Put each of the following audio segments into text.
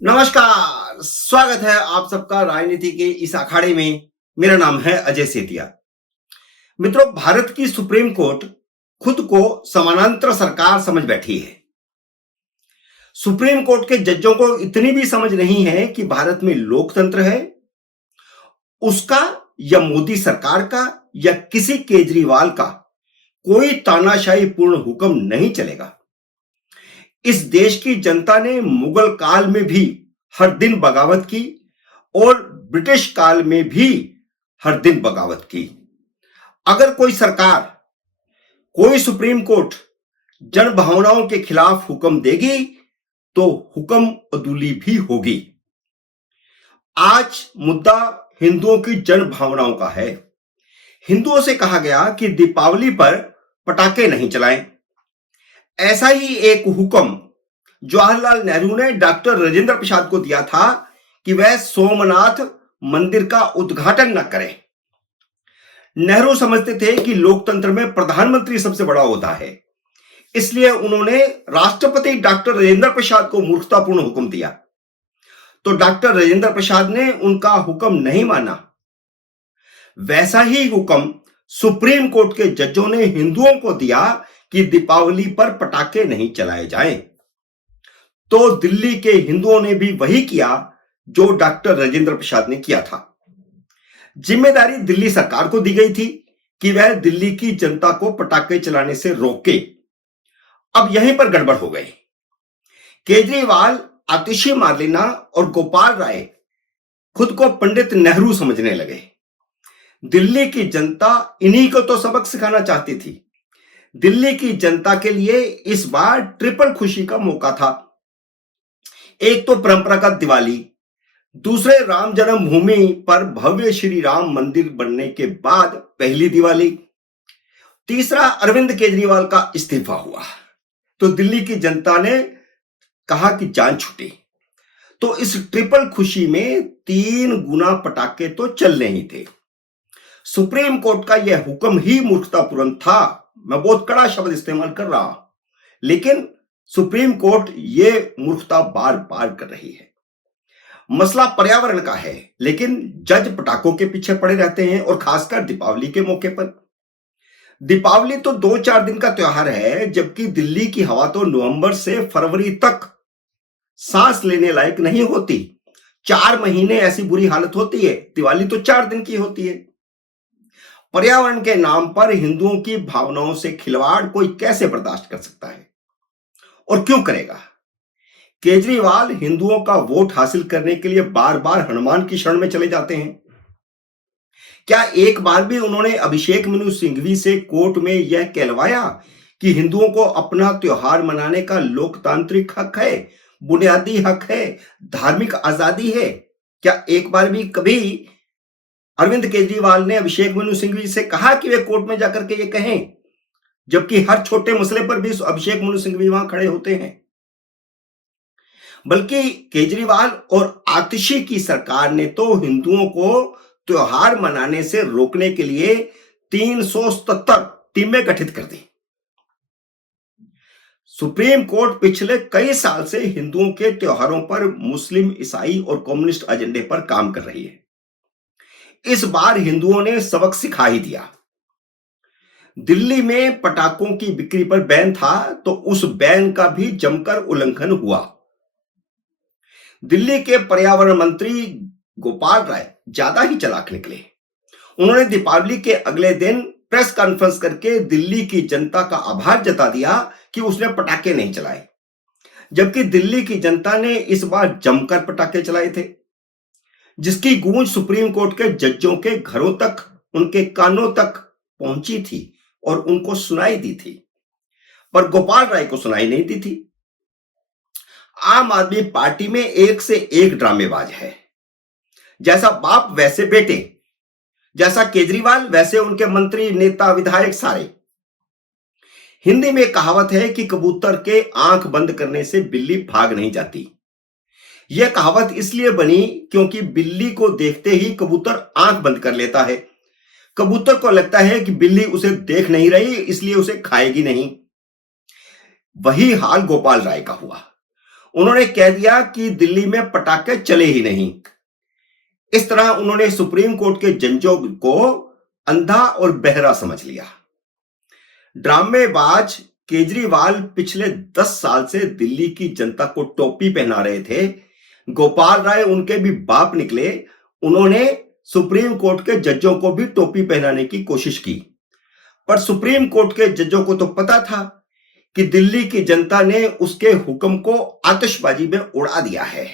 नमस्कार, स्वागत है आप सबका राजनीति के इस अखाड़े में। मेरा नाम है अजय सेतिया। मित्रों, भारत की सुप्रीम कोर्ट खुद को समानांतर सरकार समझ बैठी है। सुप्रीम कोर्ट के जजों को इतनी भी समझ नहीं है कि भारत में लोकतंत्र है, उसका या मोदी सरकार का या किसी केजरीवाल का कोई तानाशाही पूर्ण हुक्म नहीं चलेगा। इस देश की जनता ने मुगल काल में भी हर दिन बगावत की और ब्रिटिश काल में भी हर दिन बगावत की। अगर कोई सरकार, कोई सुप्रीम कोर्ट जन भावनाओं के खिलाफ हुक्म देगी तो हुक्म अदूली भी होगी। आज मुद्दा हिंदुओं की जन भावनाओं का है। हिंदुओं से कहा गया कि दीपावली पर पटाखे नहीं चलाएं। ऐसा ही एक हुक्म जवाहरलाल नेहरू ने डॉक्टर राजेंद्र प्रसाद को दिया था कि वह सोमनाथ मंदिर का उद्घाटन न करें। नेहरू समझते थे कि लोकतंत्र में प्रधानमंत्री सबसे बड़ा होता है, इसलिए उन्होंने राष्ट्रपति डॉक्टर राजेंद्र प्रसाद को मूर्खतापूर्ण हुक्म दिया। तो डॉक्टर राजेंद्र प्रसाद ने उनका हुक्म नहीं माना। वैसा ही हुक्म सुप्रीम कोर्ट के जजों ने हिंदुओं को दिया कि दीपावली पर पटाखे नहीं चलाए जाएं। तो दिल्ली के हिंदुओं ने भी वही किया जो डॉक्टर राजेंद्र प्रसाद ने किया था। जिम्मेदारी दिल्ली सरकार को दी गई थी कि वह दिल्ली की जनता को पटाखे चलाने से रोके। अब यहीं पर गड़बड़ हो गई। केजरीवाल, आतिशी मार्लेना और गोपाल राय खुद को पंडित नेहरू समझने लगे। दिल्ली की जनता इन्हीं को तो सबक सिखाना चाहती थी। दिल्ली की जनता के लिए इस बार ट्रिपल खुशी का मौका था। एक तो परंपरागत दिवाली, दूसरे राम जन्मभूमि पर भव्य श्री राम मंदिर बनने के बाद पहली दिवाली, तीसरा अरविंद केजरीवाल का इस्तीफा हुआ। तो दिल्ली की जनता ने कहा कि जान छूटी। तो इस ट्रिपल खुशी में 3 गुना पटाखे तो चलने ही थे। सुप्रीम कोर्ट का यह हुक्म ही मूर्खतापूर्ण था। मैं बहुत कड़ा शब्द इस्तेमाल कर रहा हूं, लेकिन सुप्रीम कोर्ट यह मूर्खता बार बार कर रही है। मसला पर्यावरण का है, लेकिन जज पटाखों के पीछे पड़े रहते हैं, और खासकर दीपावली के मौके पर। दीपावली तो 2-4 दिन का त्योहार है, जबकि दिल्ली की हवा तो नवंबर से फरवरी तक सांस लेने लायक नहीं होती। 4 महीने ऐसी बुरी हालत होती है। दिवाली तो 4 दिन की होती है। पर्यावरण के नाम पर हिंदुओं की भावनाओं से खिलवाड़ कोई कैसे बर्दाश्त कर सकता है, और क्यों करेगा? केजरीवाल हिंदुओं का वोट हासिल करने के लिए बार बार हनुमान की शरण में चले जाते हैं। क्या एक बार भी उन्होंने अभिषेक मनु सिंघवी से कोर्ट में यह कहलवाया कि हिंदुओं को अपना त्योहार मनाने का लोकतांत्रिक हक है, बुनियादी हक है, धार्मिक आजादी है? क्या एक बार भी कभी अरविंद केजरीवाल ने अभिषेक मनु सिंघवी से कहा कि वे कोर्ट में जाकर के ये कहें, जबकि हर छोटे मसले पर भी अभिषेक मनु सिंघवी वहां खड़े होते हैं? बल्कि केजरीवाल और आतिशी की सरकार ने तो हिंदुओं को त्योहार मनाने से रोकने के लिए 377 टीमें गठित कर दी। सुप्रीम कोर्ट पिछले कई साल से हिंदुओं के त्योहारों पर मुस्लिम, ईसाई और कम्युनिस्ट एजेंडे पर काम कर रही है। इस बार हिंदुओं ने सबक सिखा ही दिया। दिल्ली में पटाखों की बिक्री पर बैन था, तो उस बैन का भी जमकर उल्लंघन हुआ। दिल्ली के पर्यावरण मंत्री गोपाल राय ज्यादा ही चालाक निकले। उन्होंने दीपावली के अगले दिन प्रेस कॉन्फ्रेंस करके दिल्ली की जनता का आभार जता दिया कि उसने पटाखे नहीं चलाए, जबकि दिल्ली की जनता ने इस बार जमकर पटाखे चलाए थे, जिसकी गूंज सुप्रीम कोर्ट के जजों के घरों तक, उनके कानों तक पहुंची थी और उनको सुनाई दी थी, पर गोपाल राय को सुनाई नहीं दी थी। आम आदमी पार्टी में एक से एक ड्रामेबाज है। जैसा बाप वैसे बेटे, जैसा केजरीवाल वैसे उनके मंत्री, नेता, विधायक सारे। हिंदी में कहावत है कि कबूतर के आंख बंद करने से बिल्ली भाग नहीं जाती। यह कहावत इसलिए बनी क्योंकि बिल्ली को देखते ही कबूतर आंख बंद कर लेता है। कबूतर को लगता है कि बिल्ली उसे देख नहीं रही, इसलिए उसे खाएगी नहीं। वही हाल गोपाल राय का हुआ। उन्होंने कह दिया कि दिल्ली में पटाखे चले ही नहीं। इस तरह उन्होंने सुप्रीम कोर्ट के जजों को अंधा और बहरा समझ लिया। ड्रामेबाज केजरीवाल पिछले 10 साल से दिल्ली की जनता को टोपी पहना रहे थे। गोपाल राय उनके भी बाप निकले। उन्होंने सुप्रीम कोर्ट के जजों को भी टोपी पहनाने की कोशिश की, पर सुप्रीम कोर्ट के जजों को तो पता था कि दिल्ली की जनता ने उसके हुक्म को आतिशबाजी में उड़ा दिया है।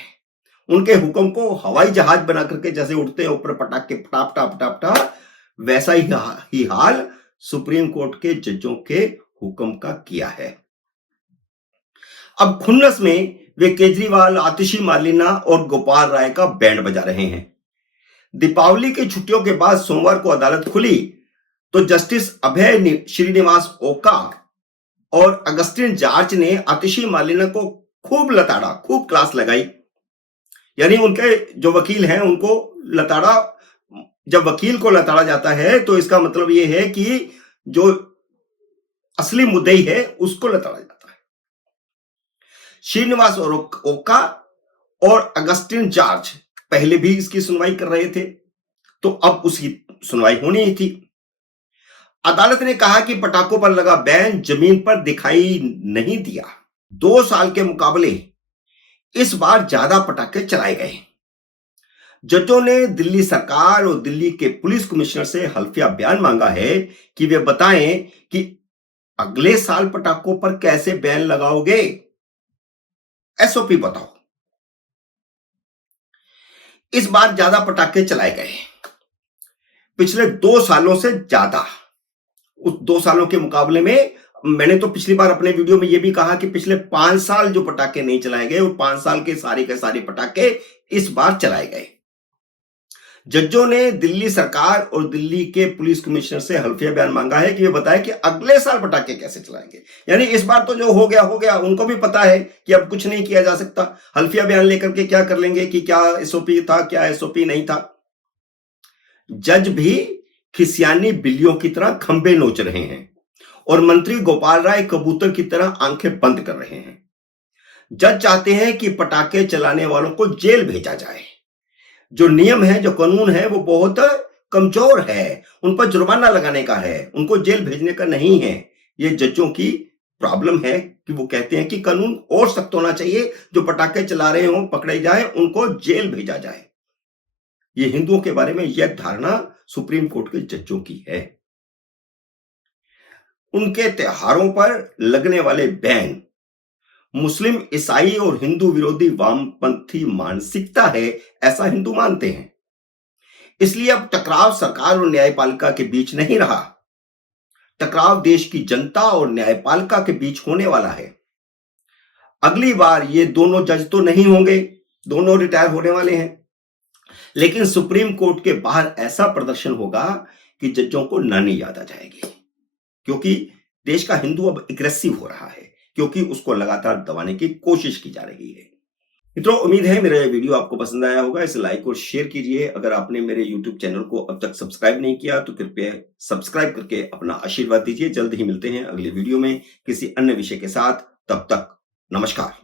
उनके हुक्म को हवाई जहाज बना करके जैसे उड़ते हैं ऊपर पटाखे फटाप टाप टाप टाप, वैसा ही हाल सुप्रीम कोर्ट के जजों के हुक्म का किया है। अब खुन्नस में वे केजरीवाल, आतिशी मार्लेना और गोपाल राय का बैंड बजा रहे हैं। दीपावली की छुट्टियों के बाद सोमवार को अदालत खुली तो जस्टिस अभय श्रीनिवास ओका और अगस्टिन जॉर्ज ने आतिशी मार्लेना को खूब लताड़ा, खूब क्लास लगाई। यानी उनके जो वकील हैं उनको लताड़ा। जब वकील को लताड़ा जाता है तो इसका मतलब यह है कि जो असली मुद्दई है उसको लताड़ा जाता है। श्रीनिवास ओका और अगस्टिन जॉर्ज पहले भी इसकी सुनवाई कर रहे थे, तो अब उसकी सुनवाई होनी ही थी। अदालत ने कहा कि पटाखों पर लगा बैन जमीन पर दिखाई नहीं दिया। 2 साल के मुकाबले इस बार ज्यादा पटाखे चलाए गए। जजों ने दिल्ली सरकार और दिल्ली के पुलिस कमिश्नर से हल्फिया बयान मांगा है कि वे बताएं कि अगले साल पटाखों पर कैसे बैन लगाओगे। एसओपी बताओ। इस बार ज्यादा पटाखे चलाए गए, पिछले 2 सालों से ज्यादा। उस 2 सालों के मुकाबले में मैंने तो पिछली बार अपने वीडियो में यह भी कहा कि पिछले 5 साल जो पटाखे नहीं चलाए गए, वो 5 साल के सारे पटाखे इस बार चलाए गए। जजों ने दिल्ली सरकार और दिल्ली के पुलिस कमिश्नर से हल्फिया बयान मांगा है कि वे बताएं कि अगले साल पटाखे कैसे चलाएंगे। यानी इस बार तो जो हो गया, उनको भी पता है कि अब कुछ नहीं किया जा सकता। हल्फिया बयान लेकर के क्या कर लेंगे कि क्या एसओपी था, क्या एसओपी नहीं था। जज भी खिसियानी बिल्लियों की तरह खंबे नोच रहे हैं और मंत्री गोपाल राय कबूतर की तरह आंखें बंद कर रहे हैं। जज चाहते हैं कि पटाखे चलाने वालों को जेल भेजा जाए। जो नियम है, जो कानून है, वो बहुत कमजोर है। उन पर जुर्माना लगाने का है, उनको जेल भेजने का नहीं है। ये जजों की प्रॉब्लम है कि वो कहते हैं कि कानून और सख्त होना चाहिए। जो पटाखे चला रहे हो पकड़े जाए, उनको जेल भेजा जाए। ये हिंदुओं के बारे में यह धारणा सुप्रीम कोर्ट के जजों की है। उनके त्योहारों पर लगने वाले बैन मुस्लिम, ईसाई और हिंदू विरोधी वामपंथी मानसिकता है, ऐसा हिंदू मानते हैं। इसलिए अब टकराव सरकार और न्यायपालिका के बीच नहीं रहा, टकराव देश की जनता और न्यायपालिका के बीच होने वाला है। अगली बार ये दोनों जज तो नहीं होंगे, दोनों रिटायर होने वाले हैं, लेकिन सुप्रीम कोर्ट के बाहर ऐसा प्रदर्शन होगा कि जजों को नानी याद आ जाएगी, क्योंकि देश का हिंदू अब एग्रेसिव हो रहा है, क्योंकि उसको लगातार दबाने की कोशिश की जा रही है। मित्रों, उम्मीद है मेरा वीडियो आपको पसंद आया होगा। इसे लाइक और शेयर कीजिए। अगर आपने मेरे YouTube चैनल को अब तक सब्सक्राइब नहीं किया तो कृपया सब्सक्राइब करके अपना आशीर्वाद दीजिए। जल्द ही मिलते हैं अगले वीडियो में किसी अन्य विषय के साथ। तब तक नमस्कार।